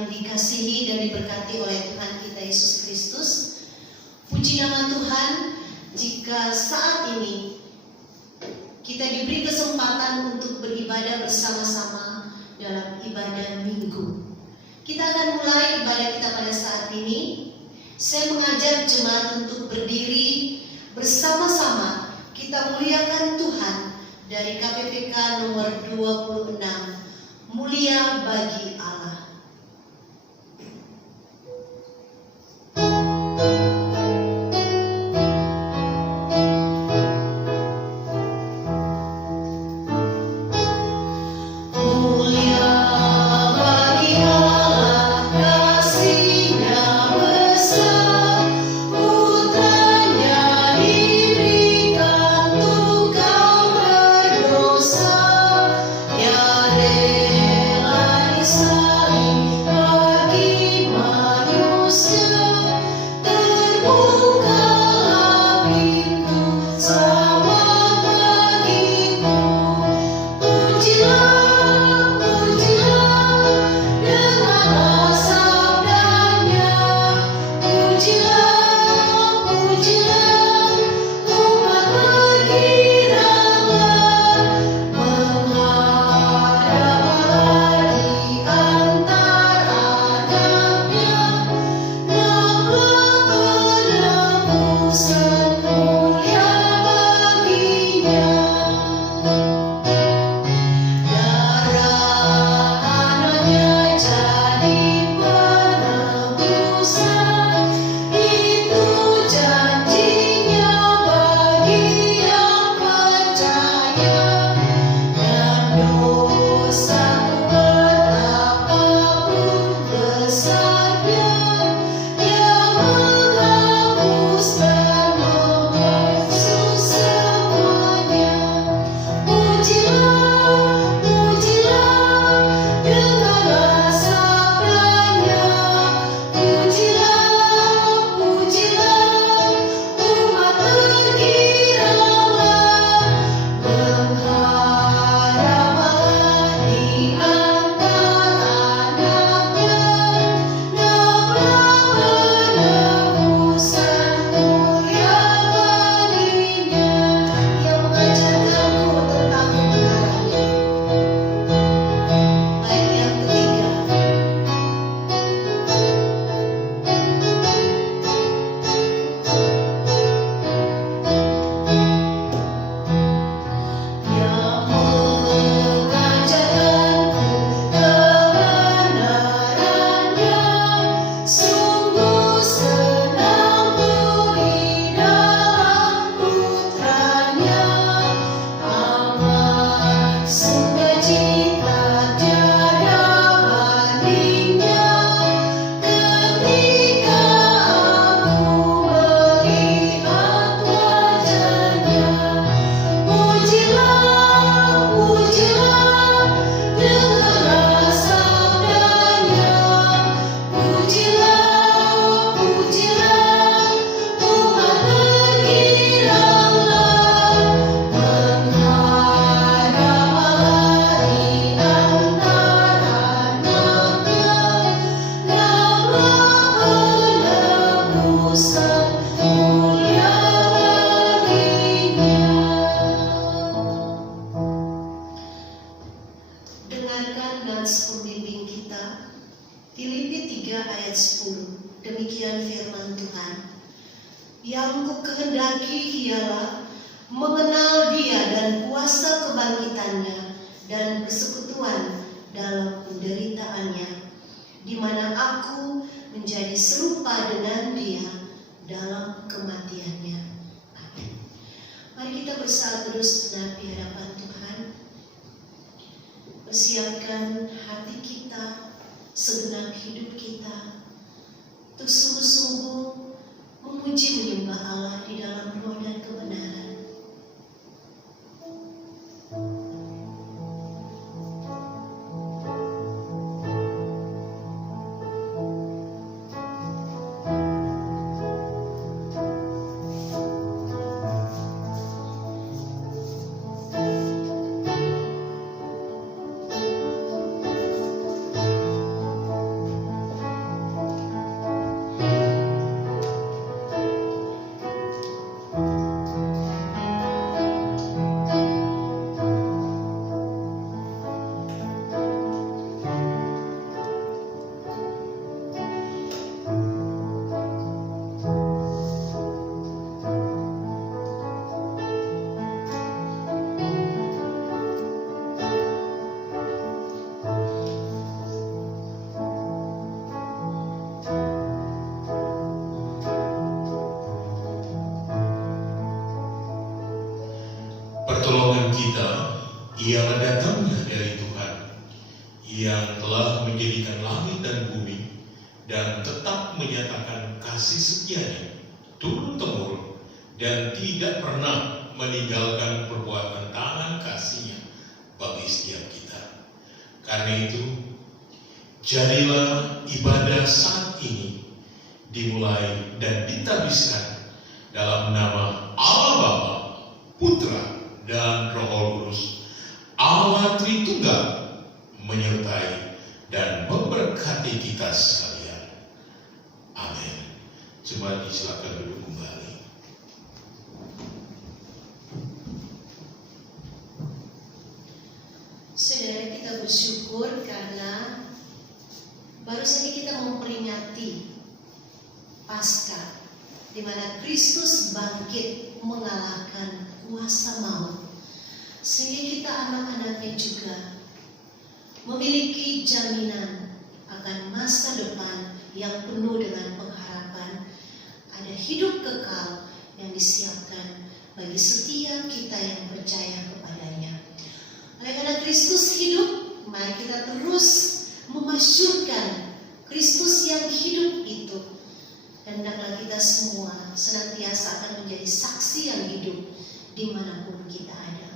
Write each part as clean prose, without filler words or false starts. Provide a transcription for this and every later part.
yang dikasihi dan diberkati oleh Tuhan kita Yesus Kristus, puji nama Tuhan jika saat ini kita diberi kesempatan untuk beribadah bersama-sama dalam ibadah minggu. Kita akan mulai ibadah kita pada saat ini. Saya mengajak jemaat untuk berdiri bersama-sama kita muliakan Tuhan dari KPPK nomor 26, Mulia Bagi Allah. Persiapkan hati kita, segenap hidup kita untuk sungguh-sungguh memuji menyembah Allah di dalam roh dan kebenaran. kita ialah datangnya dari Tuhan yang telah menjadikan langit dan bumi dan tetap menyatakan kasih setianya turun-temurun dan tidak pernah meninggalkan perbuatan tangan kasih-Nya bagi setiap kita. Karena itu, jadilah ibadah saat ini dimulai dan ditabiskan dalam nama Allah Bapa, Putra, dan Roh Kudus, Allah Tritunggal, menyertai dan memberkati kita sekalian. Amin. Coba disilakan duduk kembali. Saudara, kita bersyukur karena baru saja kita memperingati Paskah, di mana Kristus bangkit mengalahkan kuasa maut, sehingga kita anak-anaknya juga memiliki jaminan akan masa depan yang penuh dengan pengharapan. Ada hidup kekal yang disiapkan bagi setiap kita yang percaya kepadanya. Oleh karena Kristus hidup, mari kita terus memasyurkan Kristus yang hidup itu. Dan hendaklah kita semua senantiasa akan menjadi saksi yang hidup dimanapun kita ada.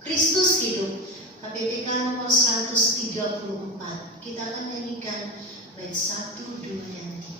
Kristus hidup. KPPK nomor 134. Kita akan nyanyikan bait 1, 2, dan 3.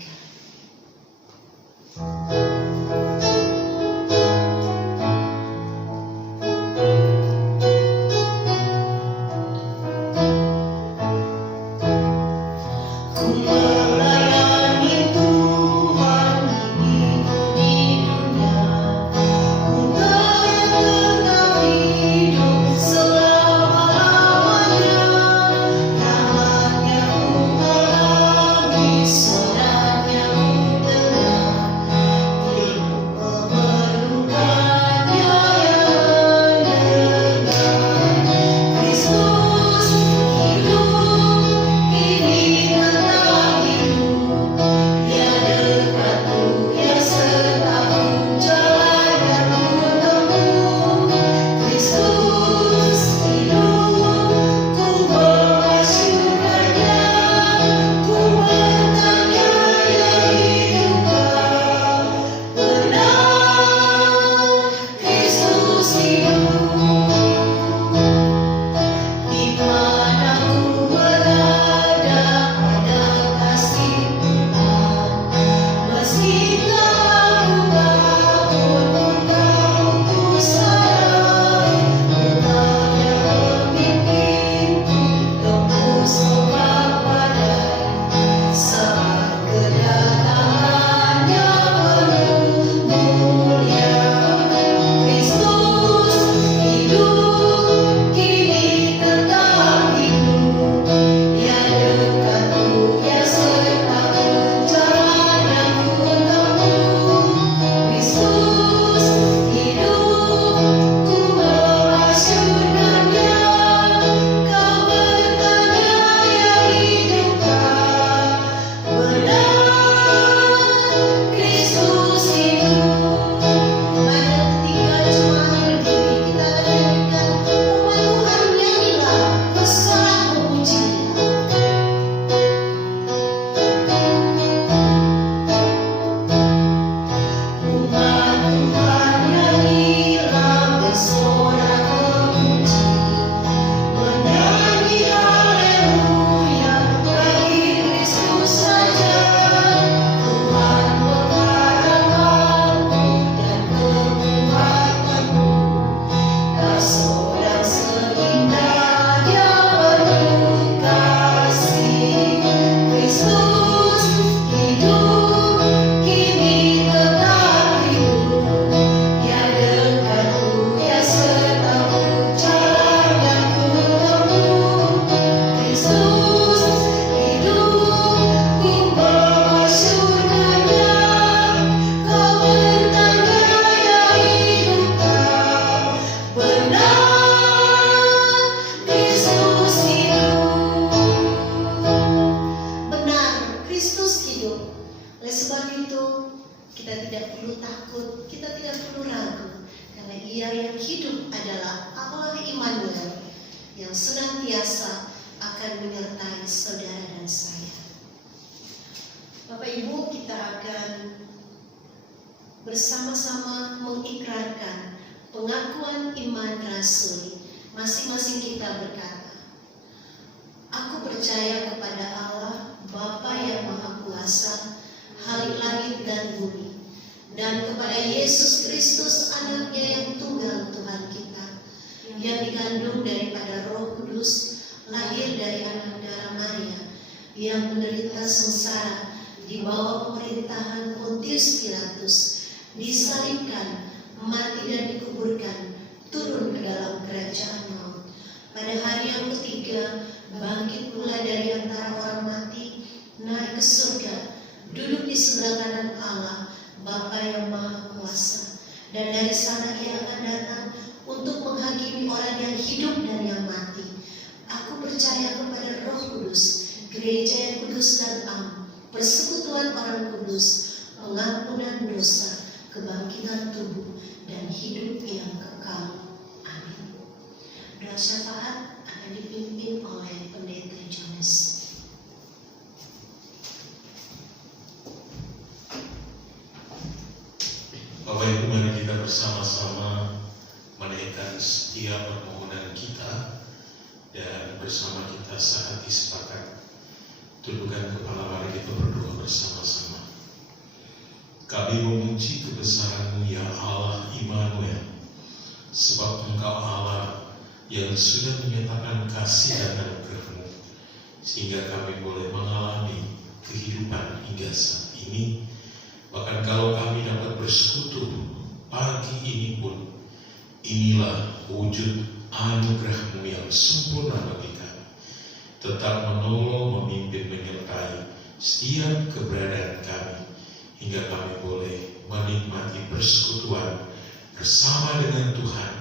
karena Ia yang hidup adalah Allah Immanuel yang senantiasa akan menyertai saudara dan saya. Bapak Ibu, kita akan bersama-sama mengikrarkan pengakuan iman rasuli. Masing-masing kita berkata, aku percaya kepada Allah, Bapa yang Maha Kuasa, Khalik langit dan bumi, dan kepada Yesus Kristus, Anaknya yang tunggal Tuhan kita, yang dikandung daripada Roh Kudus, lahir dari anak darah Maria, yang menderita sengsara di bawah pemerintahan Pontius Pilatus, disalibkan, mati dan dikuburkan, turun ke dalam kerajaan maut. Pada hari yang ketiga, bangkit pula dari antara orang mati, naik ke surga, duduk di sebelah kanan Allah, Bapa yang Maha Kuasa. Dan dari sana Ia akan datang untuk menghakimi orang yang hidup dan yang mati. Aku percaya kepada Roh Kudus, gereja yang kudus dan am, persekutuan orang kudus, pengampunan dosa, kebangkitan tubuh, dan hidup yang kekal. Amin. Doa syafaat akan dipimpin oleh Pendeta Jones. Bapak Ibu, mari kita bersama-sama menaikkan setiap permohonan kita dan bersama kita sehati sepakat. Tundukkan kepala, mari kita berdoa bersama-sama. Kami memuji kebesaran-Mu ya Allah Immanuel, sebab Engkau Allah yang sudah menyatakan kasih dan anugerah-Mu, sehingga kami boleh mengalami kehidupan hingga saat ini. Bahkan kalau kami dapat bersekutu pagi ini pun, inilah wujud anugerah-Mu yang sempurna bagi kami, tetap menolong, memimpin, menyertai setiap keberadaan kami, hingga kami boleh menikmati persekutuan bersama dengan Tuhan,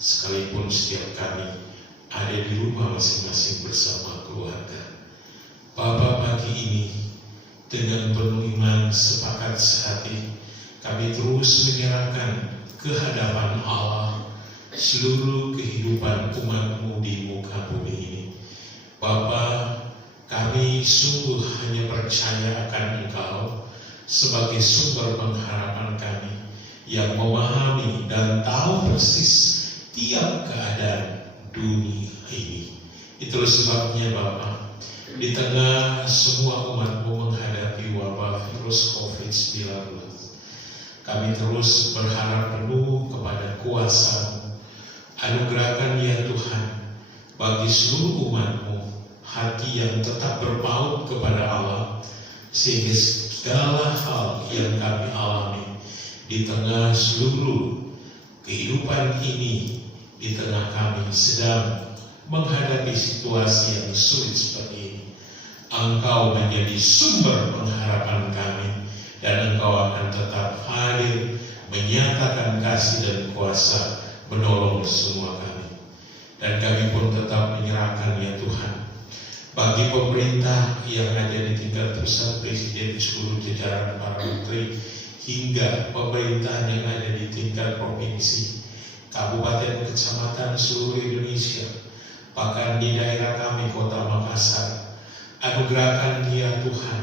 sekalipun setiap kami ada di rumah masing-masing bersama keluarga. Bapa, pagi ini dengan penuh iman sepakat sehati, kami terus menyerahkan ke hadapan Allah seluruh kehidupan umat-Mu di muka bumi ini. Bapa, kami sungguh hanya percaya akan Engkau sebagai sumber pengharapan kami, yang memahami dan tahu persis tiap keadaan dunia ini. Itulah sebabnya Bapa, di tengah semua umat-Mu menghadapi wabah virus COVID-19, kami terus berharap penuh kepada kuasa-Mu. Anugerahkan ya Tuhan bagi seluruh umat-Mu hati yang tetap berpaut kepada Allah, sehingga segala hal yang kami alami di tengah seluruh kehidupan ini, di tengah kami sedang menghadapi situasi yang sulit seperti ini, Engkau menjadi sumber pengharapan kami, dan Engkau akan tetap hadir menyatakan kasih dan kuasa menolong semua kami. Dan kami pun tetap menyerahkan ya Tuhan bagi pemerintah yang ada di tingkat pusat, Presiden, seluruh jajaran para menteri, hingga pemerintah yang ada di tingkat provinsi, kabupaten, kecamatan seluruh Indonesia, bahkan di daerah kami Kota Makassar. Anugerahkan ya Tuhan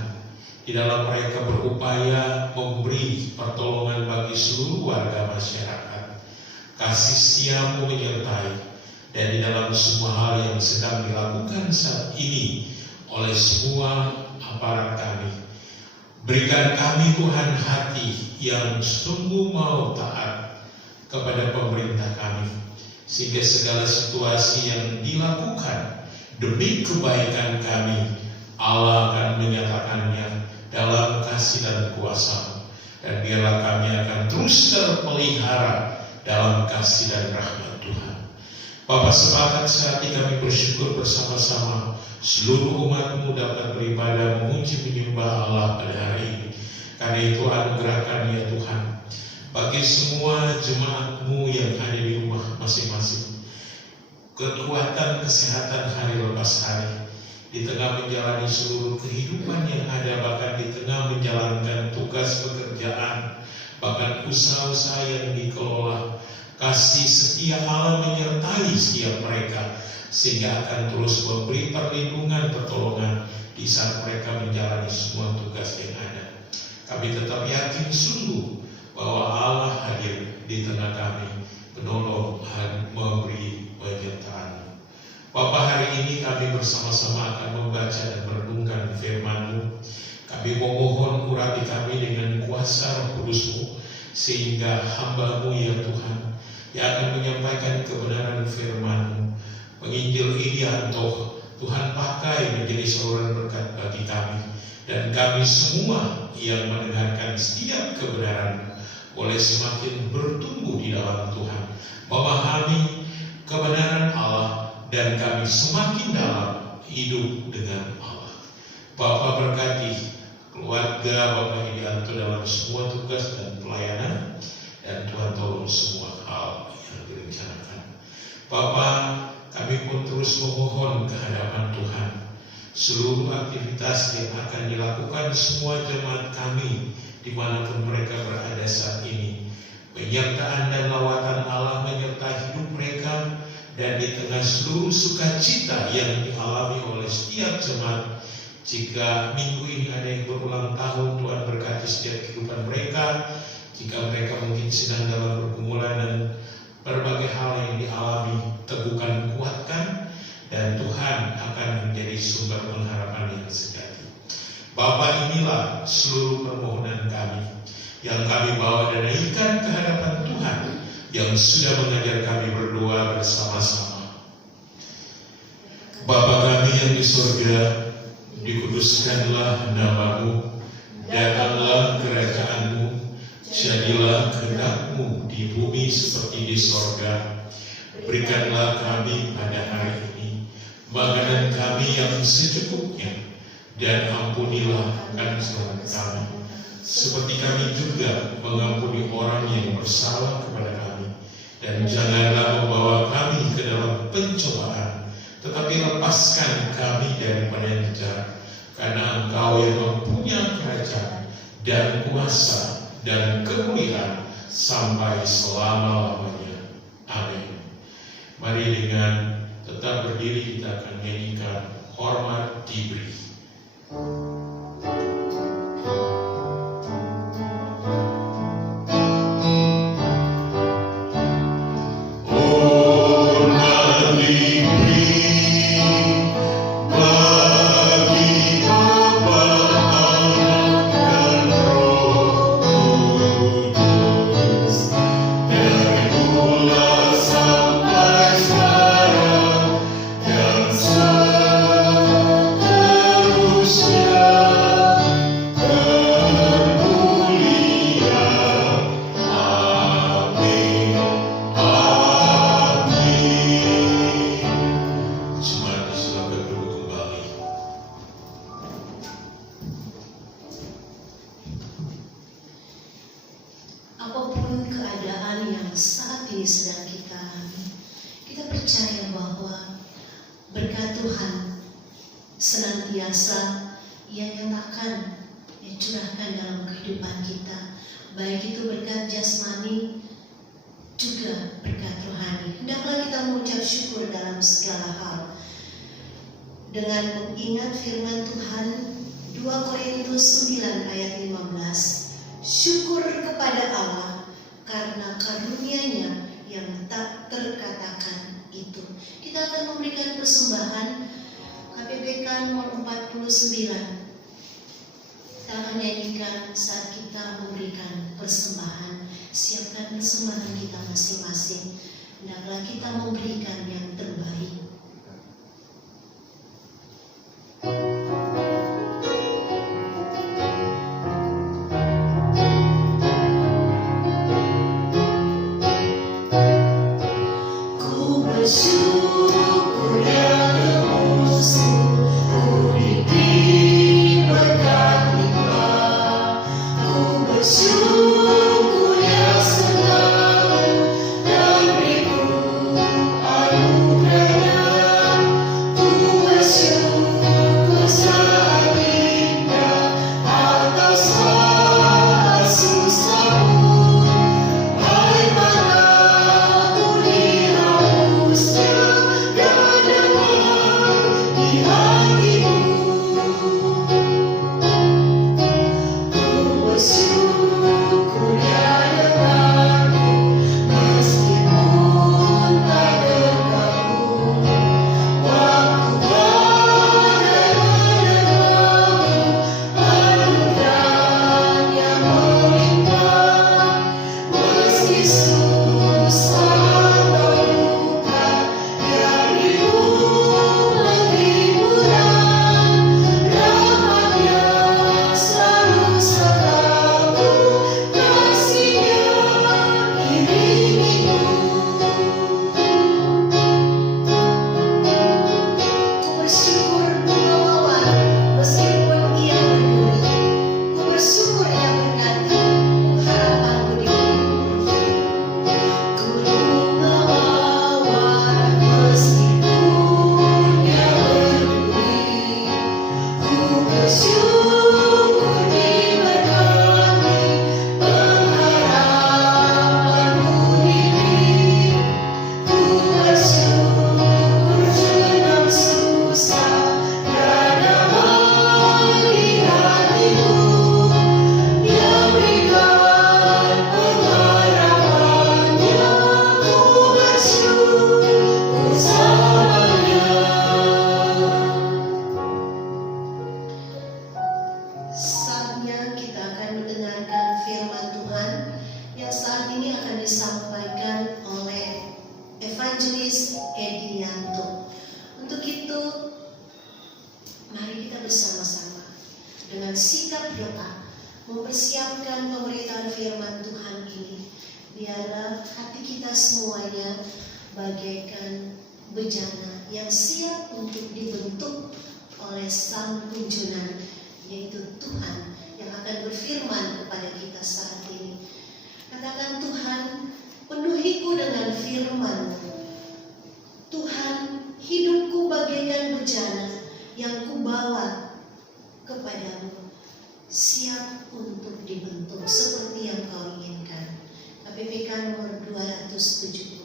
di dalam mereka berupaya memberi pertolongan bagi seluruh warga masyarakat. Kasih setia-Mu menyertai, dan di dalam semua hal yang sedang dilakukan saat ini oleh semua aparat kami, berikan kami Tuhan hati yang sungguh mau taat kepada pemerintah kami, sehingga segala situasi yang dilakukan demi kebaikan kami, Allah akan menyatakannya dalam kasih dan kuasa-Mu, dan biarlah kami akan terus terpelihara dalam kasih dan rahmat Tuhan. Bapa, sepakat saat ini kami bersyukur bersama-sama seluruh umat-Mu dapat beribadah, memuji, menyembah Allah pada hari ini. Karena itu anugerahkan ya Tuhan bagi semua jemaat-Mu yang ada di rumah masing-masing kekuatan, kesehatan hari lepas hari, di tengah menjalani seluruh kehidupan yang ada, bahkan di tengah menjalankan tugas pekerjaan, bahkan usaha-usaha yang dikelola. Kasih setia Allah menyertai setiap mereka, sehingga akan terus memberi perlindungan pertolongan di saat mereka menjalani semua tugas yang ada. Kami tetap yakin sungguh bahwa Allah hadir di tengah kami, menolong dan memberi penyertaan. Bapa, hari ini kami bersama-sama akan membaca dan merenungkan firman-Mu. Kami memohon urapi kami dengan kuasa Roh Kudus-Mu, sehingga hamba-Mu ya Tuhan yang akan menyampaikan kebenaran firman-Mu, menginjil ini antoh Tuhan pakai menjadi saluran berkat bagi kami, dan kami semua yang mendengarkan setiap kebenaran boleh semakin bertumbuh di dalam Tuhan, memahami kebenaran Allah, dan kami semakin dalam hidup dengan Allah. Bapa, berkati keluarga Bapak Irianto dalam semua tugas dan pelayanan, dan Tuhan tolong semua hal yang direncanakan. Bapa, kami pun terus memohon kehadapan Tuhan, seluruh aktivitas yang akan dilakukan semua jemaat kami dimanapun mereka berada saat ini, penyertaan dan lawatan Allah menyertai hidup mereka, dan di tengah seluruh sukacita yang dialami oleh setiap jemaat. Jika minggu ini ada yang berulang tahun, Tuhan berkati setiap kehidupan mereka. Jika mereka mungkin sedang dalam pergumulan dan berbagai hal yang dialami, teguhkan, kuatkan, dan Tuhan akan menjadi sumber pengharapan yang sejati. Bapa, inilah seluruh permohonan kami yang kami bawa dan naikkan ke hadapan Tuhan yang sudah mengajar kami berdoa bersama-sama. Bapa kami yang di surga, dikuduskanlah nama-Mu, datanglah kerajaan-Mu, jadilah kehendak-Mu di bumi seperti di sorga. Berikanlah kami pada hari ini makanan kami yang secukupnya, dan ampunilah akan kesalahan kami, seperti kami juga mengampuni orang yang bersalah kepada kami. Dan janganlah membawa kami ke dalam pencobaan, tetapi lepaskan kami daripada yang jahat, karena Engkau yang mempunyai kerajaan dan kuasa dan kemuliaan sampai selama-lamanya. Amin. Mari dengan tetap berdiri kita akan nyanyikan Hormat Diberi. Apapun keadaan yang saat ini sedang kita alami, kita percaya bahwa berkat Tuhan senantiasa yang nyatakan, yang curahkan dalam kehidupan kita, baik itu berkat jasmani juga berkat rohani. Hendaklah kita mengucap syukur dalam segala hal dengan mengingat firman Tuhan 2 Korintus 9 ayat 15. Syukur kepada Allah karena karunia-Nya yang tak terkatakan itu. Kita akan memberikan persembahan KPPK nomor 49. Kita akan nyanyikan saat kita memberikan persembahan. Siapkan persembahan kita masing-masing. Hendaklah kita memberikan yang terbaik. Bersyukur ya tebusku, ku diberi berkat limpah. Ku bersyukur ya selalu dan beriku anugerah. firman Tuhan yang saat ini akan disampaikan oleh Evangelis Edianto. Untuk itu, mari kita bersama-sama dengan sikap doa mempersiapkan pemberitaan firman Tuhan ini. Biarlah hati kita semuanya bagaikan bejana yang siap untuk dibentuk oleh Sang Kunjunan, yaitu Tuhan yang akan berfirman kepada kita saat ini. Katakan, Tuhan, penuhiku dengan firman-Mu. Tuhan, hidupku bagaikan bejana yang kubawa kepadamu, siap untuk dibentuk seperti yang Kau inginkan. KPPK nomor 270.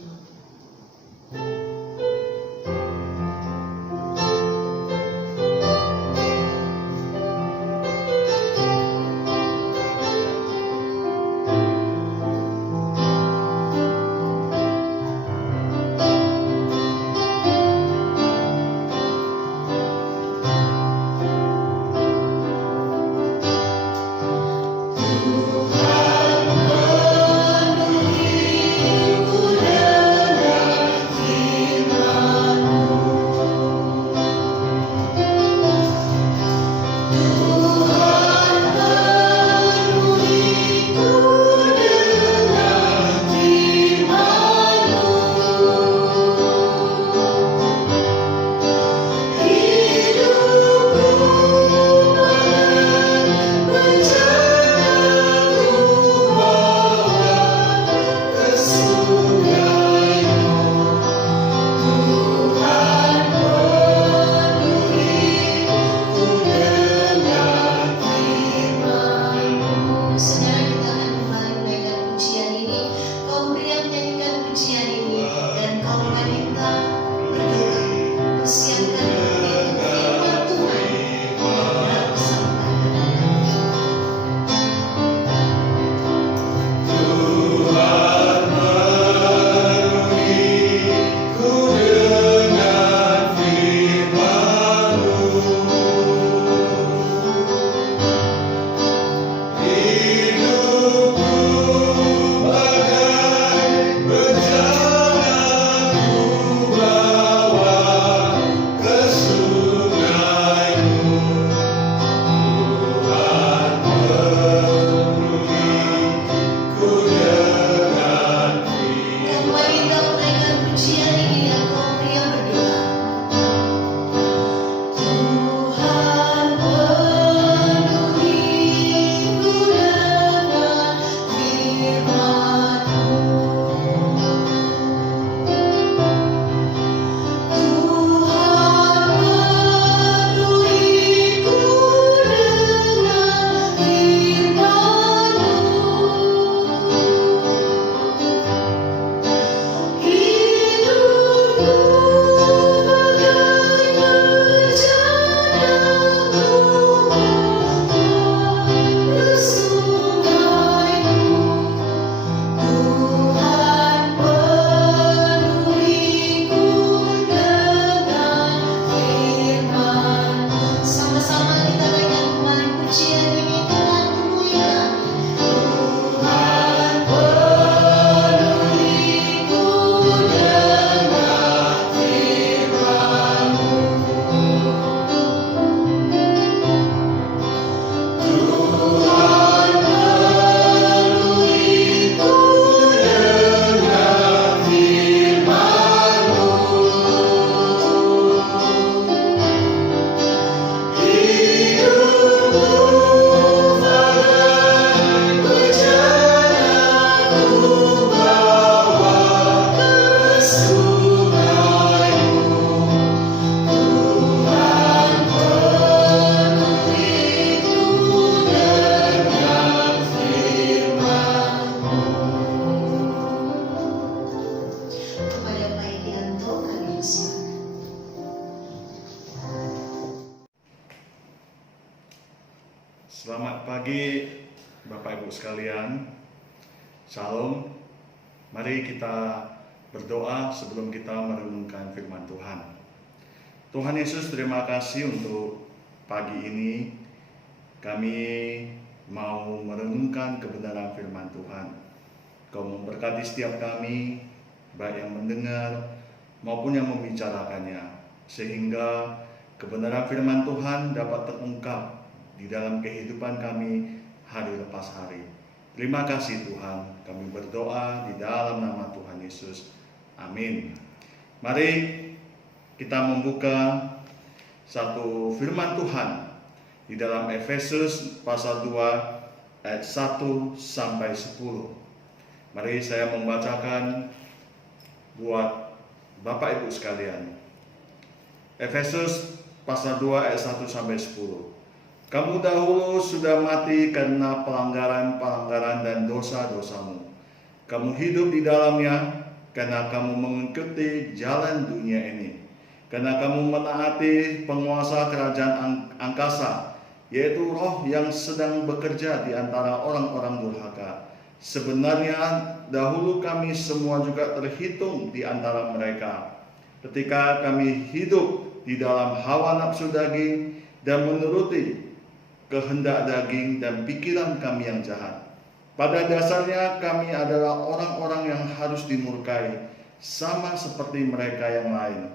Selamat pagi Bapak Ibu sekalian. Shalom. Mari kita berdoa sebelum kita merenungkan firman Tuhan. Tuhan Yesus, terima kasih untuk pagi ini. Kami mau merenungkan kebenaran firman Tuhan. Kau memberkati setiap kami, baik yang mendengar maupun yang membicarakannya, sehingga kebenaran firman Tuhan dapat terungkap di dalam kehidupan kami hari lepas hari. Terima kasih Tuhan, kami berdoa di dalam nama Tuhan Yesus. Amin. Mari kita membuka satu firman Tuhan di dalam Efesus pasal 2 ayat 1 sampai 10. Mari saya membacakan buat Bapak Ibu sekalian. Efesus pasal 2 ayat 1 sampai 10. Kamu dahulu sudah mati karena pelanggaran-pelanggaran dan dosa-dosamu. Kamu hidup di dalamnya karena kamu mengikuti jalan dunia ini. Karena kamu menaati penguasa kerajaan angkasa, yaitu roh yang sedang bekerja di antara orang-orang durhaka. Sebenarnya dahulu kami semua juga terhitung di antara mereka. Ketika kami hidup di dalam hawa nafsu daging dan menuruti kehendak daging dan pikiran kami yang jahat. Pada dasarnya kami adalah orang-orang yang harus dimurkai, sama seperti mereka yang lain.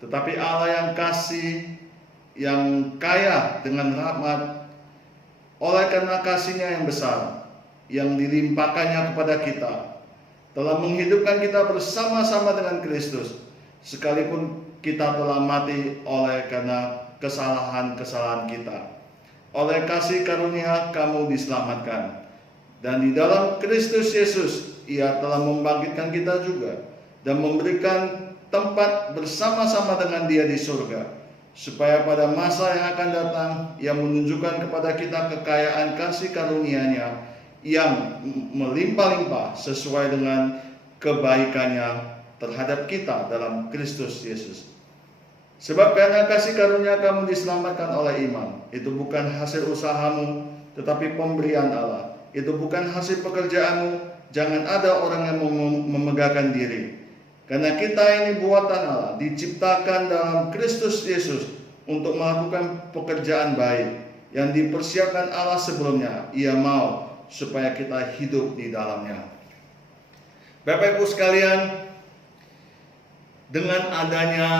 Tetapi Allah yang kasih, yang kaya dengan rahmat, oleh karena kasih-Nya yang besar, yang dilimpahkannya kepada kita, telah menghidupkan kita bersama-sama dengan Kristus, sekalipun kita telah mati oleh karena kesalahan-kesalahan kita. Oleh kasih karunia kamu diselamatkan, dan di dalam Kristus Yesus Ia telah membangkitkan kita juga dan memberikan tempat bersama-sama dengan Dia di surga, supaya pada masa yang akan datang Ia menunjukkan kepada kita kekayaan kasih karunia-Nya yang melimpah-limpah sesuai dengan kebaikannya terhadap kita dalam Kristus Yesus. Sebab karena kasih karunia kamu diselamatkan oleh iman. Itu bukan hasil usahamu, tetapi pemberian Allah. Itu bukan hasil pekerjaanmu. Jangan ada orang yang memegahkan diri. Karena kita ini buatan Allah, diciptakan dalam Kristus Yesus untuk melakukan pekerjaan baik yang dipersiapkan Allah sebelumnya. Ia mau supaya kita hidup di dalamnya. Bapak Ibu sekalian, dengan adanya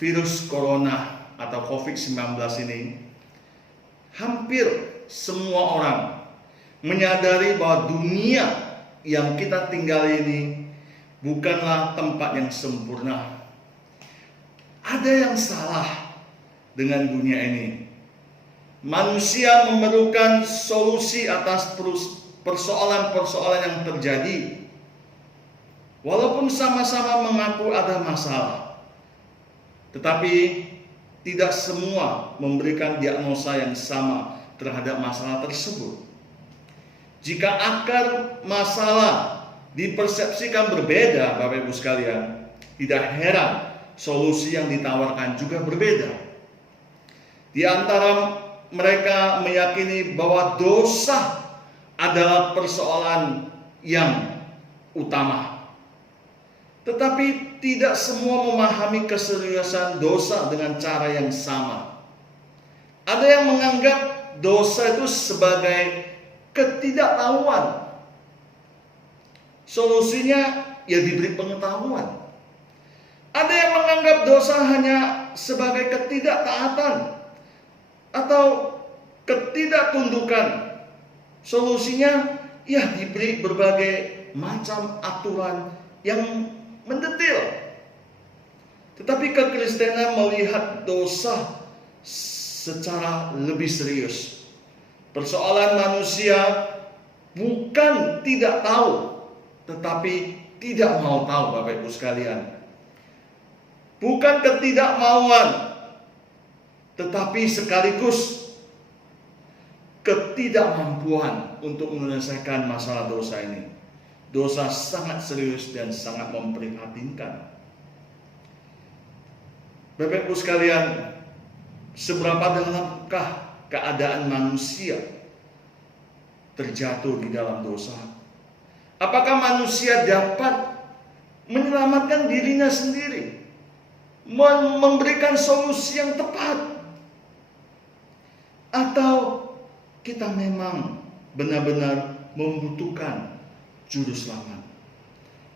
virus corona atau COVID-19 ini, hampir semua orang menyadari bahwa dunia yang kita tinggali ini bukanlah tempat yang sempurna. Ada yang salah dengan dunia ini. Manusia memerlukan solusi atas persoalan-persoalan yang terjadi. Walaupun sama-sama mengaku ada masalah, tetapi tidak semua memberikan diagnosa yang sama terhadap masalah tersebut. Jika akar masalah dipersepsikan berbeda, Bapak Ibu sekalian, tidak heran solusi yang ditawarkan juga berbeda. Di antara mereka meyakini bahwa dosa adalah persoalan yang utama. Tetapi tidak semua memahami keseriusan dosa dengan cara yang sama. Ada yang menganggap dosa itu sebagai ketidaktahuan. Solusinya ya diberi pengetahuan. Ada yang menganggap dosa hanya sebagai ketidaktaatan atau ketidaktundukan. Solusinya ya diberi berbagai macam aturan yang mendetil. Tetapi kekristenan melihat dosa secara lebih serius. Persoalan manusia bukan tidak tahu, tetapi tidak mau tahu, Bapak Ibu sekalian. Bukan ketidakmauan, tetapi sekaligus ketidakmampuan untuk menyelesaikan masalah dosa ini. Dosa sangat serius dan sangat memprihatinkan. Bapak Ibu sekalian, seberapa dalamkah keadaan manusia terjatuh di dalam dosa? Apakah manusia dapat menyelamatkan dirinya sendiri, memberikan solusi yang tepat, atau kita memang benar-benar membutuhkan juru selamat.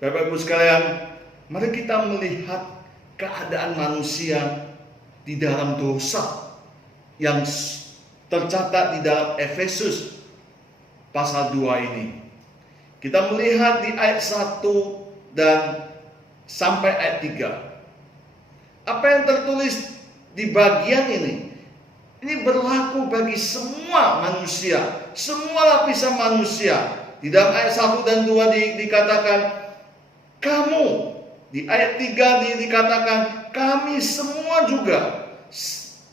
Bapak Ibu sekalian, mari kita melihat keadaan manusia di dalam dosa yang tercatat di dalam Efesus pasal 2 ini. Kita melihat di ayat 1 dan sampai ayat 3. Apa yang tertulis di bagian ini berlaku bagi semua manusia, semua lapisan manusia. Di dalam ayat 1 dan 2 dikatakan kamu, di ayat 3 dikatakan kami semua juga,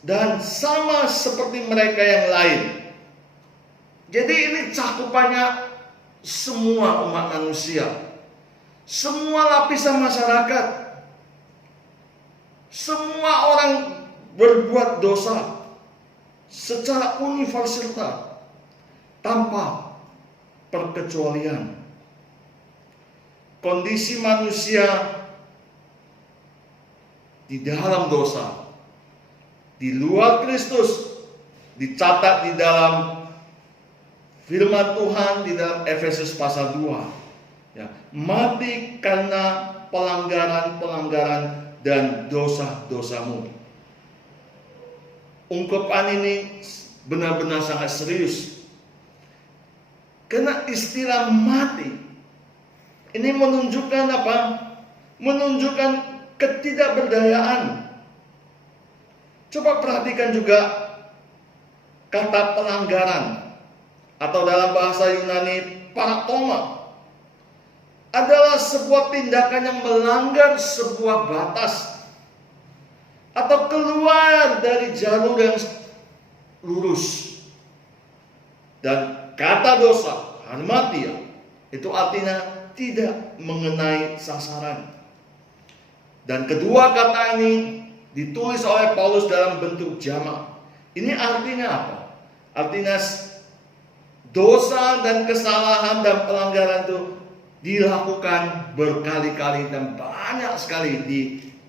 dan sama seperti mereka yang lain. Jadi ini cakupannya semua umat manusia, semua lapisan masyarakat, semua orang berbuat dosa secara universal tanpa perkecualian. Kondisi manusia di dalam dosa, di luar Kristus, dicatat di dalam firman Tuhan di dalam Efesus pasal 2. Ya, mati karena pelanggaran-pelanggaran dan dosa-dosamu. Ungkapan ini benar-benar sangat serius. Karena istilah mati ini menunjukkan apa? Menunjukkan ketidakberdayaan. Coba perhatikan juga kata pelanggaran, atau dalam bahasa Yunani paraktoma, adalah sebuah tindakan yang melanggar sebuah batas atau keluar dari jalur yang lurus. Dan kata dosa, harmatia, itu artinya tidak mengenai sasaran. Dan kedua kata ini ditulis oleh Paulus dalam bentuk jamak. Ini artinya apa? Artinya dosa dan kesalahan dan pelanggaran itu dilakukan berkali-kali dan banyak sekali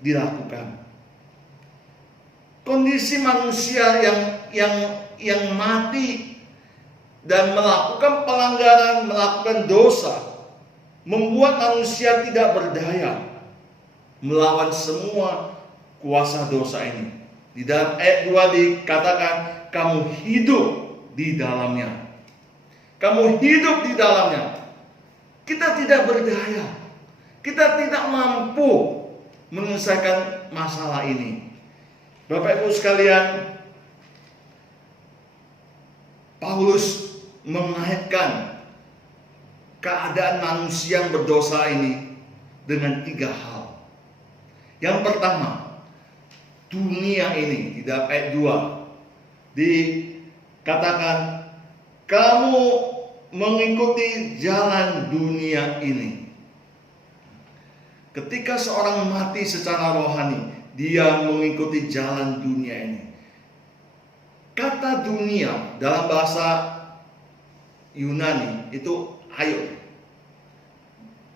dilakukan. Kondisi manusia yang mati dan melakukan pelanggaran, melakukan dosa, membuat manusia tidak berdaya melawan semua kuasa dosa ini. Di dalam ayat 2 dikatakan kamu hidup di dalamnya. Kamu hidup di dalamnya. Kita tidak berdaya. Kita tidak mampu menyelesaikan masalah ini. Bapak Ibu sekalian, Paulus mengaitkan keadaan manusia yang berdosa ini dengan 3 hal. Yang pertama, dunia ini, di dalam ayat 2 dikatakan kamu mengikuti jalan dunia ini. Ketika seorang mati secara rohani, dia mengikuti jalan dunia ini. Kata dunia dalam bahasa Yunani itu aion.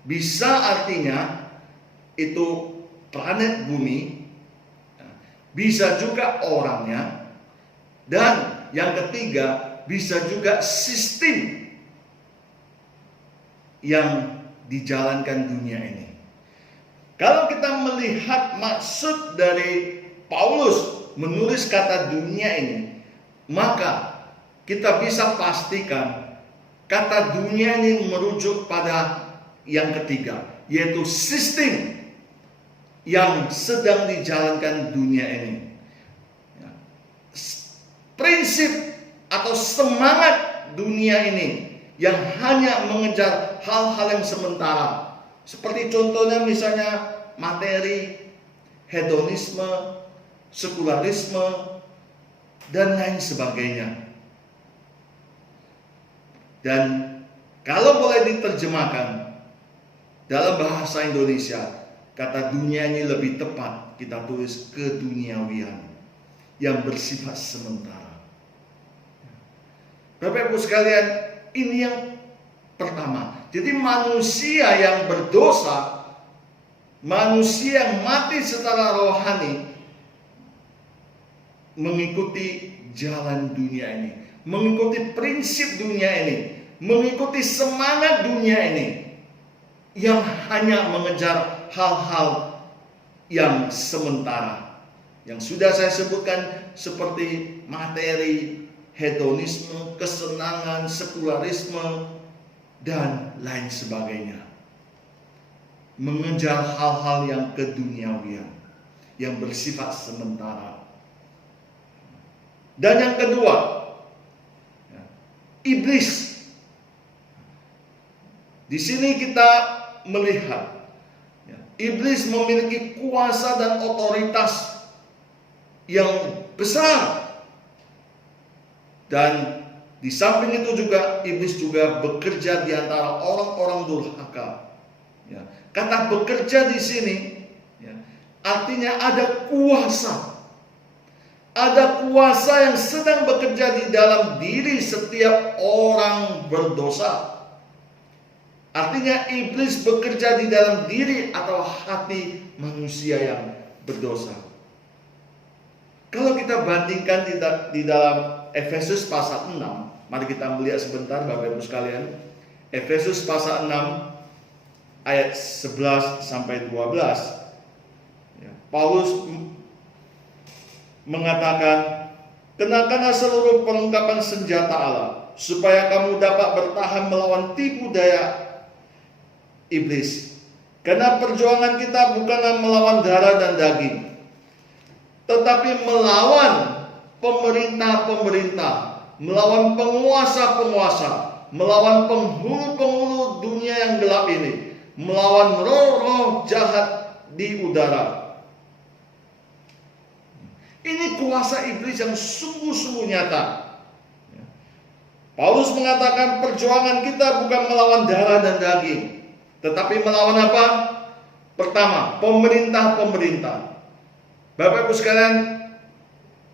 Bisa artinya itu planet bumi, bisa juga orangnya, dan yang ketiga bisa juga sistem yang dijalankan dunia ini. Kalau kita melihat maksud dari Paulus menulis kata dunia ini, maka kita bisa pastikan kata dunia ini merujuk pada yang ketiga, yaitu sistem yang sedang dijalankan dunia ini. Prinsip atau semangat dunia ini yang hanya mengejar hal-hal yang sementara, seperti contohnya misalnya materi, hedonisme, sekularisme, dan lain sebagainya. Dan kalau boleh diterjemahkan dalam bahasa Indonesia, kata dunia ini lebih tepat kita tulis keduniawian yang bersifat sementara. Bapak Ibu sekalian, ini yang pertama. Jadi manusia yang berdosa, manusia yang mati secara rohani, mengikuti jalan dunia ini. mengikuti prinsip dunia ini, mengikuti semangat dunia ini, yang hanya mengejar hal-hal yang sementara, yang sudah saya sebutkan seperti materi, hedonisme, kesenangan, sekularisme, dan lain sebagainya. Mengejar hal-hal yang keduniawian, yang bersifat sementara. Dan yang kedua, iblis. Di sini kita melihat iblis memiliki kuasa dan otoritas yang besar. Dan di samping itu juga iblis juga bekerja di antara orang-orang durhaka. Kata bekerja di sini artinya ada kuasa. Ada kuasa yang sedang bekerja di dalam diri setiap orang berdosa. Artinya iblis bekerja di dalam diri atau hati manusia yang berdosa. Kalau kita bandingkan di dalam Efesus pasal 6, mari kita melihat sebentar Bapak Ibu sekalian. Efesus pasal 6 ayat 11 sampai 12. Paulus mengatakan, kenakanlah seluruh perlengkapan senjata Allah, supaya kamu dapat bertahan melawan tipu daya iblis. Karena perjuangan kita bukanlah melawan darah dan daging, tetapi melawan pemerintah-pemerintah, melawan penguasa-penguasa, melawan penghulu-penghulu dunia yang gelap ini, melawan roh-roh jahat di udara. Ini kuasa iblis yang sungguh-sungguh nyata. Paulus mengatakan perjuangan kita bukan melawan darah dan daging, tetapi melawan apa? Pertama, pemerintah-pemerintah. Bapak Ibu sekalian,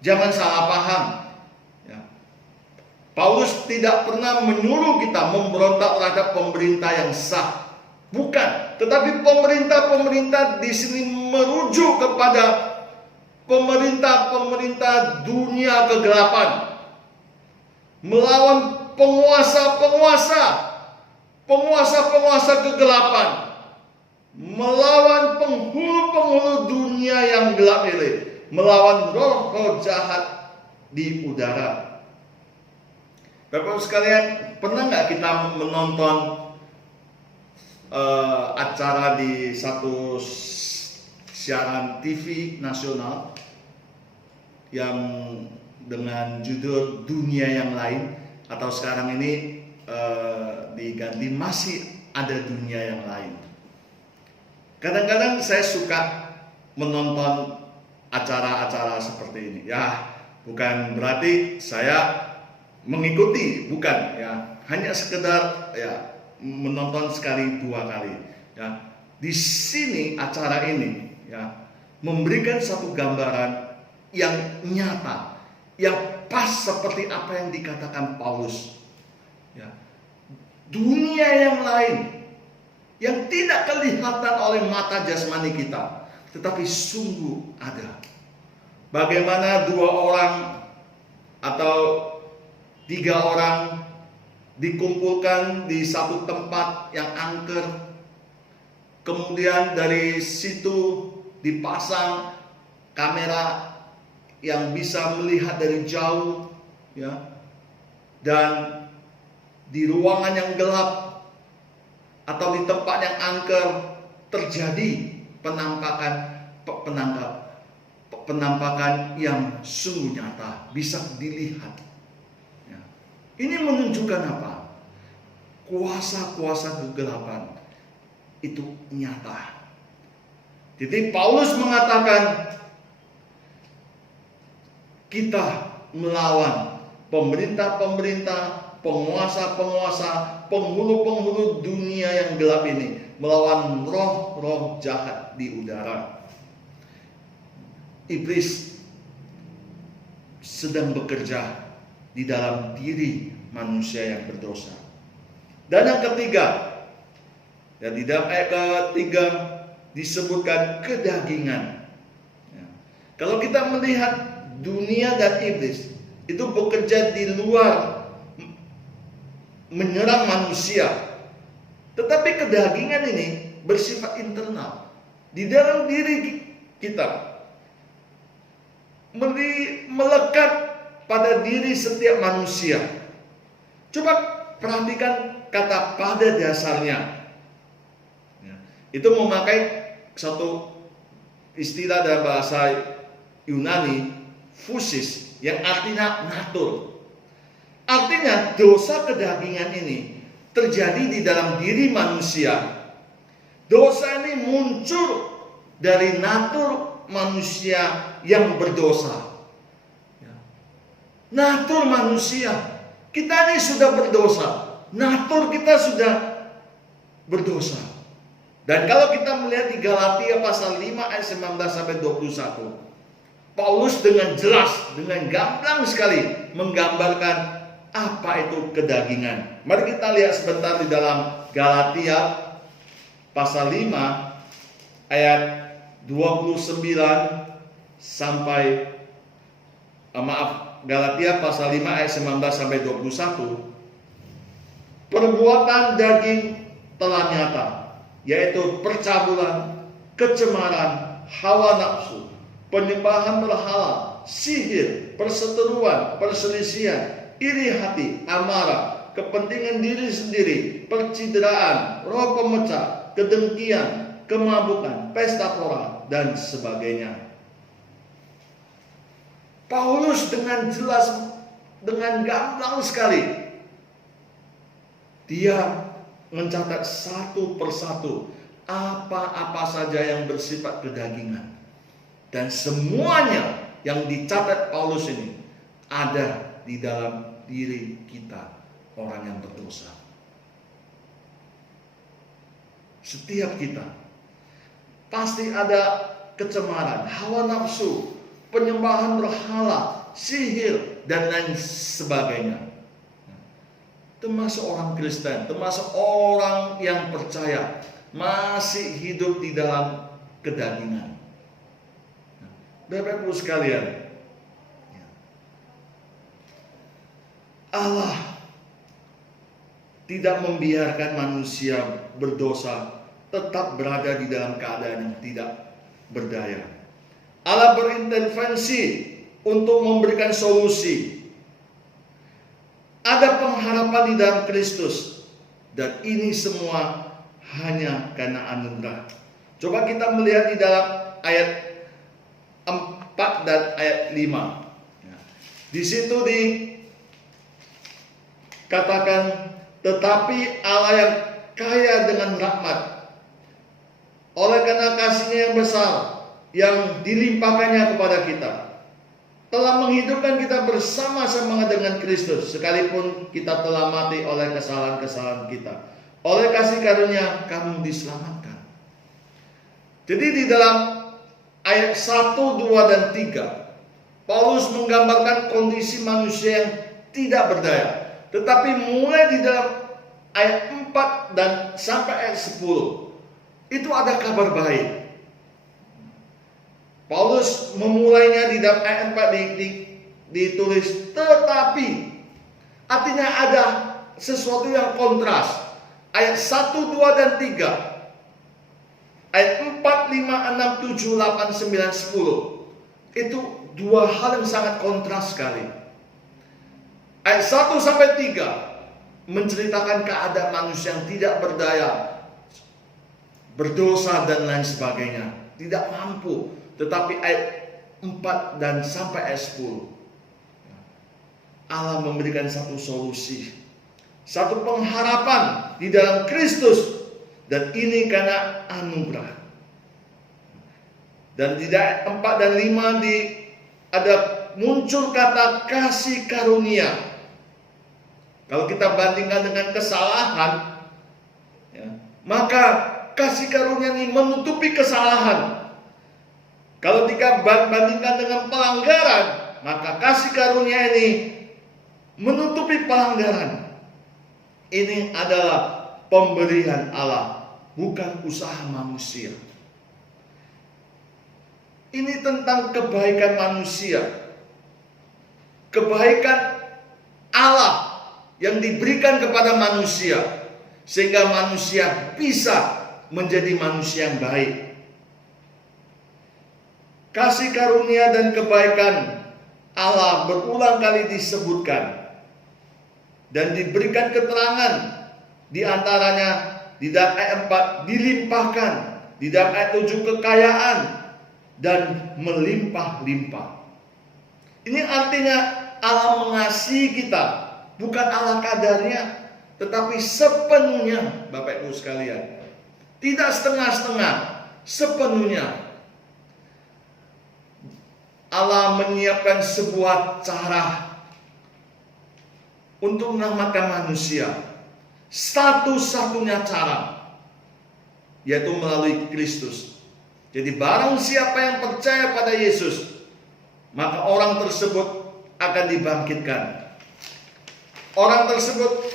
jangan salah paham. Paulus tidak pernah menyuruh kita memberontak terhadap pemerintah yang sah. Bukan, tetapi pemerintah-pemerintah di sini merujuk kepada pemerintah-pemerintah dunia kegelapan, melawan penguasa kegelapan, melawan penghulu-penghulu dunia yang gelap ini, melawan roh-roh jahat di udara. Bapak sekalian, pernah nggak kita menonton acara di satu siaran TV nasional yang dengan judul Dunia Yang Lain, atau sekarang ini diganti Masih Ada Dunia Yang Lain. Kadang-kadang saya suka menonton acara-acara seperti ini. Ya, bukan berarti saya mengikuti, bukan ya, hanya sekedar ya menonton sekali dua kali ya. Di sini acara ini ya memberikan satu gambaran yang nyata, yang pas seperti apa yang dikatakan Paulus ya. Dunia yang lain yang tidak kelihatan oleh mata jasmani kita, tetapi sungguh ada. Bagaimana dua orang atau tiga orang dikumpulkan di satu tempat yang angker, kemudian dari situ dipasang kamera yang bisa melihat dari jauh ya, dan di ruangan yang gelap atau di tempat yang angker terjadi penampakan yang sungguh nyata, bisa dilihat. Ini menunjukkan apa? Kuasa-kuasa kegelapan itu nyata. Jadi Paulus mengatakan kita melawan pemerintah-pemerintah, penguasa-penguasa, penghulu-penghulu dunia yang gelap ini, melawan roh-roh jahat di udara. Iblis sedang bekerja di dalam diri manusia yang berdosa. Dan yang ketiga, ya, di dalam ayat ketiga disebutkan kedagingan. Ya. Kalau kita melihat dunia dan iblis, itu bekerja di luar menyerang manusia. Tetapi kedagingan ini bersifat internal di dalam diri kita, melekat pada diri setiap manusia. Coba perhatikan kata pada dasarnya. Itu memakai satu istilah dalam bahasa Yunani, physis, yang artinya natur. Artinya dosa kedagingan ini terjadi di dalam diri manusia. Dosa ini muncul dari natur manusia yang berdosa. Natur manusia, kita ini sudah berdosa. Natur kita sudah berdosa. Dan kalau kita melihat di Galatia pasal 5 ayat 19 sampai 21, Paulus dengan jelas, dengan gamblang sekali menggambarkan apa itu kedagingan. Mari kita lihat sebentar di dalam Galatia pasal 5 ayat 29 sampai Galatia pasal 5 ayat 19 sampai 21. Perbuatan daging telah nyata, yaitu percabulan, kecemaran, hawa nafsu, penyembahan berhala, sihir, perseteruan, perselisihan, iri hati, amarah, kepentingan diri sendiri, percideraan, roh pemecah, kedengkian, kemabukan, pesta pora, dan sebagainya. Paulus dengan jelas, dengan gamblang sekali, dia mencatat satu persatu apa-apa saja yang bersifat kedagingan. Dan semuanya yang dicatat Paulus ini ada di dalam diri kita, orang yang berdosa. Setiap kita pasti ada kecemaran, hawa nafsu, penyembahan berhala, sihir, dan lain sebagainya. Termasuk orang Kristen, termasuk orang yang percaya, masih hidup di dalam kedagingan. Bapak-ibu sekalian, Allah tidak membiarkan manusia berdosa tetap berada di dalam keadaan yang tidak berdaya. Allah berintervensi untuk memberikan solusi. Ada pengharapan di dalam Kristus, dan ini semua hanya karena anugerah. Coba kita melihat di dalam ayat 4 dan ayat 5. Di situ dikatakan, tetapi Allah yang kaya dengan rahmat, oleh karena kasih-Nya yang besar yang dilimpahkannya kepada kita, telah menghidupkan kita bersama-sama dengan Kristus, sekalipun kita telah mati oleh kesalahan-kesalahan kita. Oleh kasih karunia kamu diselamatkan. Jadi di dalam ayat 1, 2, dan 3, Paulus menggambarkan kondisi manusia yang tidak berdaya. Tetapi mulai di dalam ayat 4 dan sampai ayat 10, itu ada kabar baik. Paulus memulainya di dalam ayat 4 ditulis tetapi. Artinya ada sesuatu yang kontras. Ayat 1, 2, dan 3. Ayat 4, 5, 6, 7, 8, 9, 10. Itu dua hal yang sangat kontras sekali. Ayat 1 sampai 3 menceritakan keadaan manusia yang tidak berdaya, berdosa, dan lain sebagainya, tidak mampu. Tetapi ayat 4 dan sampai ayat 10, Allah memberikan satu solusi, satu pengharapan di dalam Kristus, dan ini karena anugerah. Dan di ayat 4 dan 5 ada muncul kata kasih karunia. Kalau kita bandingkan dengan kesalahan, maka kasih karunia ini menutupi kesalahan. Kalau kita bandingkan dengan pelanggaran, maka kasih karunia ini menutupi pelanggaran. Ini adalah pemberian Allah, bukan usaha manusia. Ini tentang kebaikan manusia. kebaikan Allah yang diberikan kepada manusia, sehingga manusia bisa menjadi manusia yang baik. Kasih karunia dan kebaikan Allah berulang kali disebutkan dan diberikan keterangan, di antaranya di dalam ayat 4 dilimpahkan, di dalam ayat 7 kekayaan dan melimpah-limpah. Ini artinya Allah mengasihi kita, bukan ala kadarnya, tetapi sepenuhnya, Bapak Ibu sekalian. Tidak setengah-setengah, sepenuhnya. Allah menyiapkan sebuah cara untuk menyelamatkan manusia. Satu-satunya cara, yaitu melalui Kristus. Jadi barang siapa yang percaya pada Yesus, maka orang tersebut akan dibangkitkan. Orang tersebut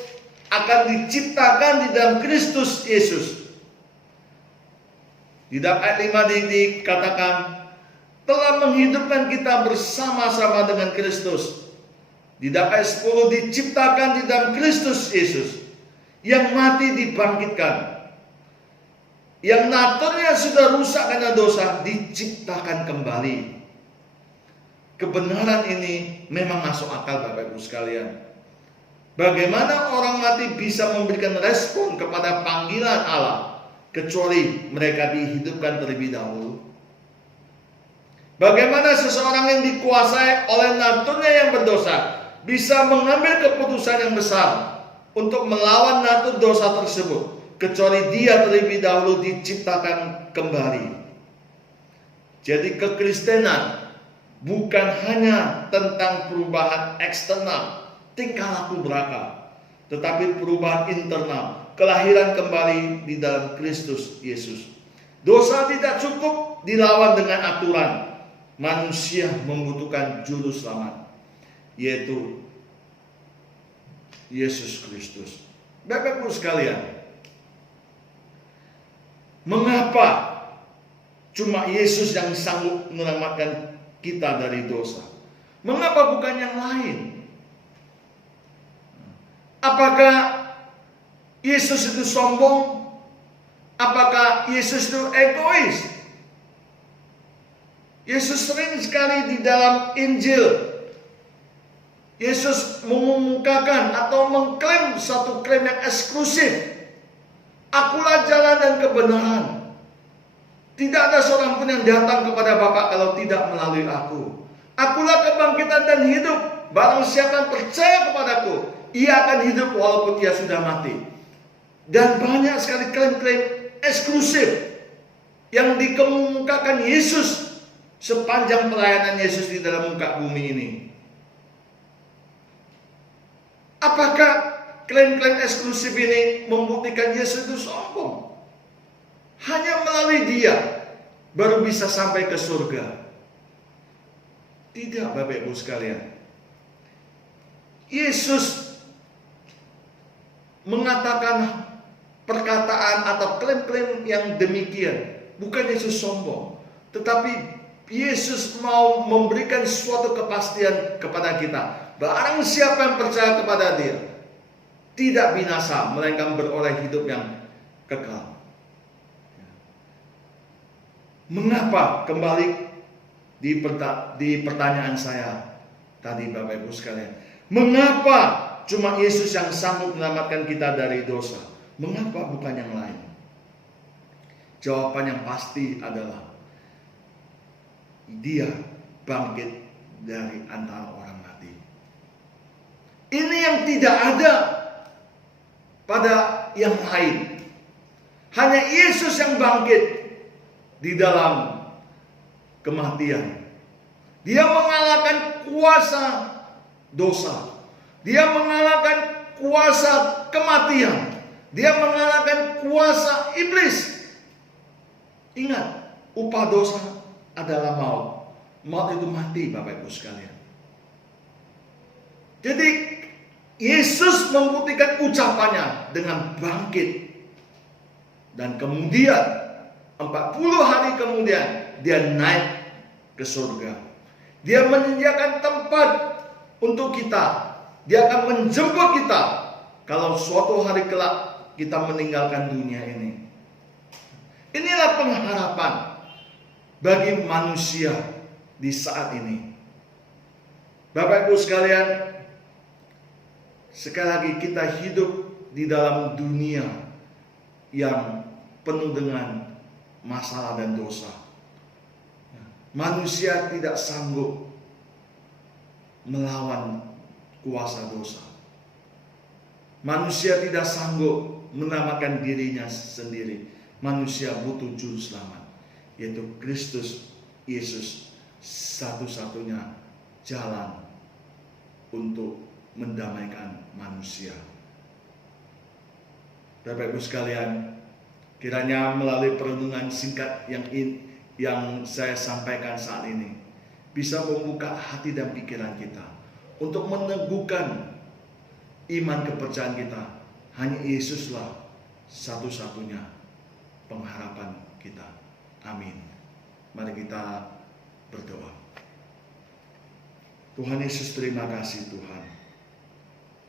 akan diciptakan di dalam Kristus Yesus. Di dalam ayat 5 dikatakan, telah menghidupkan kita bersama-sama dengan Kristus. Di dalam ayat 10 diciptakan di dalam Kristus Yesus. Yang mati dibangkitkan. Yang naturnya sudah rusak karena dosa diciptakan kembali. Kebenaran ini memang masuk akal, Bapak Ibu sekalian. Bagaimana orang mati bisa memberikan respon kepada panggilan Allah kecuali mereka dihidupkan terlebih dahulu? Bagaimana seseorang yang dikuasai oleh naturnya yang berdosa bisa mengambil keputusan yang besar untuk melawan natur dosa tersebut kecuali dia terlebih dahulu diciptakan kembali? Jadi kekristenan bukan hanya tentang perubahan eksternal, tingkah laku berakal, tetapi perubahan internal, kelahiran kembali di dalam Kristus Yesus. Dosa tidak cukup dilawan dengan aturan. Manusia membutuhkan juru selamat, yaitu Yesus Kristus. Bapak Ibu sekalian, mengapa cuma Yesus yang sanggup menyelamatkan kita dari dosa? Mengapa bukan yang lain? Apakah Yesus itu sombong? Apakah Yesus itu egois? Yesus sering sekali di dalam Injil, Yesus mengumumkakan atau mengklaim satu klaim yang eksklusif. Akulah jalan dan kebenaran. Tidak ada seorang pun yang datang kepada Bapa kalau tidak melalui aku. Akulah kebangkitan dan hidup. Barang siapa yang percaya kepadaku, ia akan hidup walaupun ia sudah mati. Dan banyak sekali klaim-klaim eksklusif yang dikemukakan Yesus sepanjang pelayanan Yesus di dalam muka bumi ini. Apakah klaim-klaim eksklusif ini membuktikan Yesus itu sombong? Hanya melalui dia baru bisa sampai ke surga. Tidak, Bapak Ibu sekalian. Yesus mengatakan perkataan atau klaim-klaim yang demikian. Bukan Yesus sombong, tetapi Yesus mau memberikan suatu kepastian kepada kita. Barang siapa yang percaya kepada dia, tidak binasa, melainkan beroleh hidup yang kekal. Mengapa, kembali di pertanyaan saya tadi, Bapak Ibu sekalian, mengapa cuma Yesus yang sanggup menyelamatkan kita dari dosa? Mengapa bukan yang lain? Jawaban yang pasti adalah dia bangkit dari antara orang mati. Ini yang tidak ada pada yang lain. Hanya Yesus yang bangkit di dalam kematian. Dia mengalahkan kuasa dosa. Dia mengalahkan kuasa kematian. Dia mengalahkan kuasa iblis. Ingat, upah dosa adalah maut. Maut itu mati, Bapak Ibu sekalian. Jadi Yesus membuktikan ucapannya dengan bangkit. Dan kemudian 40 hari kemudian dia naik ke surga. Dia menyediakan tempat untuk kita. Dia akan menjemput kita kalau suatu hari kelak kita meninggalkan dunia ini. Inilah pengharapan bagi manusia di saat ini. Bapak Ibu sekalian, sekali lagi kita hidup di dalam dunia yang penuh dengan masalah dan dosa. Manusia tidak sanggup melawan kuasa dosa. Manusia tidak sanggup menyelamatkan dirinya sendiri. Manusia butuh juru selamat, yaitu Kristus Yesus, satu-satunya jalan untuk mendamaikan manusia. Bapak Ibu sekalian, kiranya melalui perenungan singkat yang saya sampaikan saat ini bisa membuka hati dan pikiran kita untuk meneguhkan iman kepercayaan kita. Hanya Yesuslah satu-satunya pengharapan kita. Amin. Mari kita berdoa. Tuhan Yesus, terima kasih Tuhan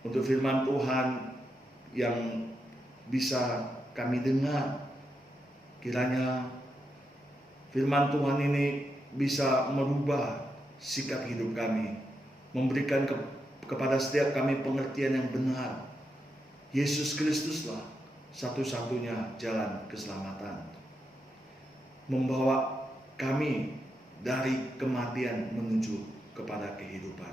untuk firman Tuhan yang bisa kami dengar. Kiranya firman Tuhan ini bisa merubah sikap hidup kami, memberikan kepada setiap kami pengertian yang benar. Yesus Kristuslah satu-satunya jalan keselamatan, membawa kami dari kematian menuju kepada kehidupan.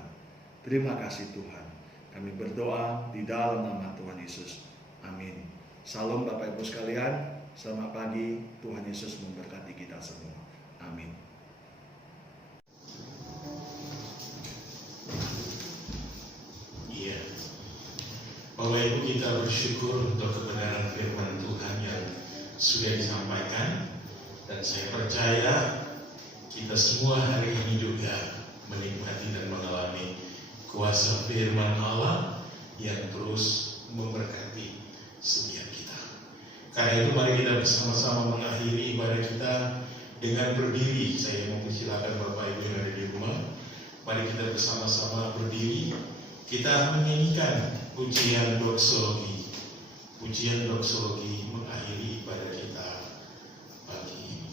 Terima kasih Tuhan. Kami berdoa di dalam nama Tuhan Yesus. Amin. Salam Bapak Ibu sekalian. Selamat pagi. Tuhan Yesus memberkati kita semua. Amin. Iya. Bapak Ibu, kita bersyukur untuk kebenaran firman Tuhan yang sudah disampaikan. Dan saya percaya kita semua hari ini juga menikmati dan mengalami kuasa firman Allah yang terus memberkati setiap kita. Karena itu mari kita bersama-sama mengakhiri ibadah kita dengan berdiri. Saya mempersilakan Bapak Ibu yang ada di rumah, mari kita bersama-sama berdiri. Kita menyanyikan pujian doksologi. Pujian doksologi mengakhiri ibadah kita pagi ini.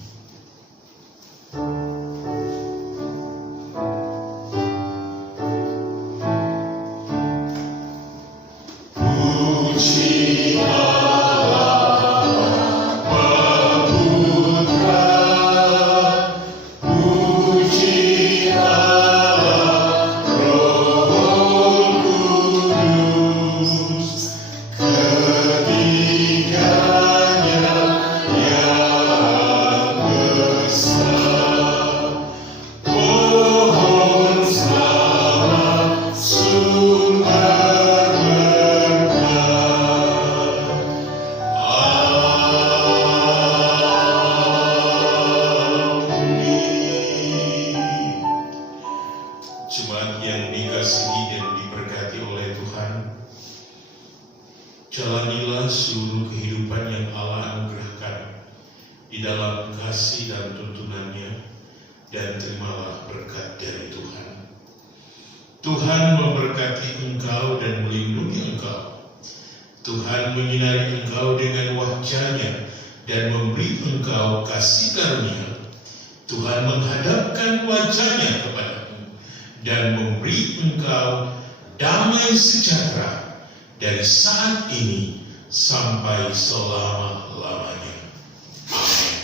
Jemaat yang dikasihi dan diberkati oleh Tuhan, jalanilah seluruh kehidupan yang Allah anugerahkan di dalam kasih dan tuntunannya, dan terimalah berkat dari Tuhan. Tuhan memberkati engkau dan melindungi engkau. Tuhan menyinari engkau dengan wajah-Nya dan memberi engkau kasih karunia. Tuhan menghadapkan wajah-Nya kepadamu dan memberi engkau damai sejahtera dari saat ini sampai selama-lamanya. Amin.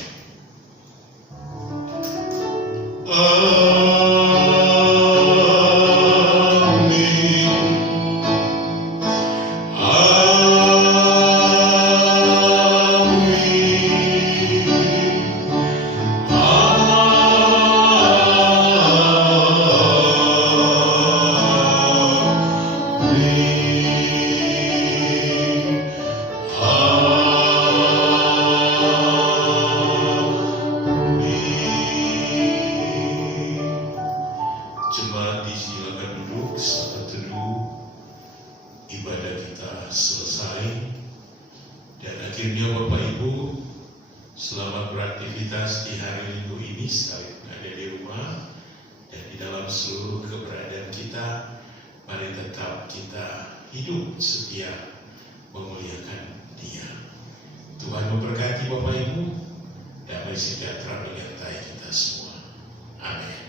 Jemaat disilakan duduk sampai teduh. Ibadah kita selesai. Dan akhirnya Bapak Ibu, selamat beraktivitas di hari Minggu ini sekalipun ada di rumah dan di dalam seluruh keberadaan kita. Mari tetap kita hidup setia memuliakan Dia. Tuhan memberkati Bapak Ibu, damai sejahtera menyertai kita semua. Amin.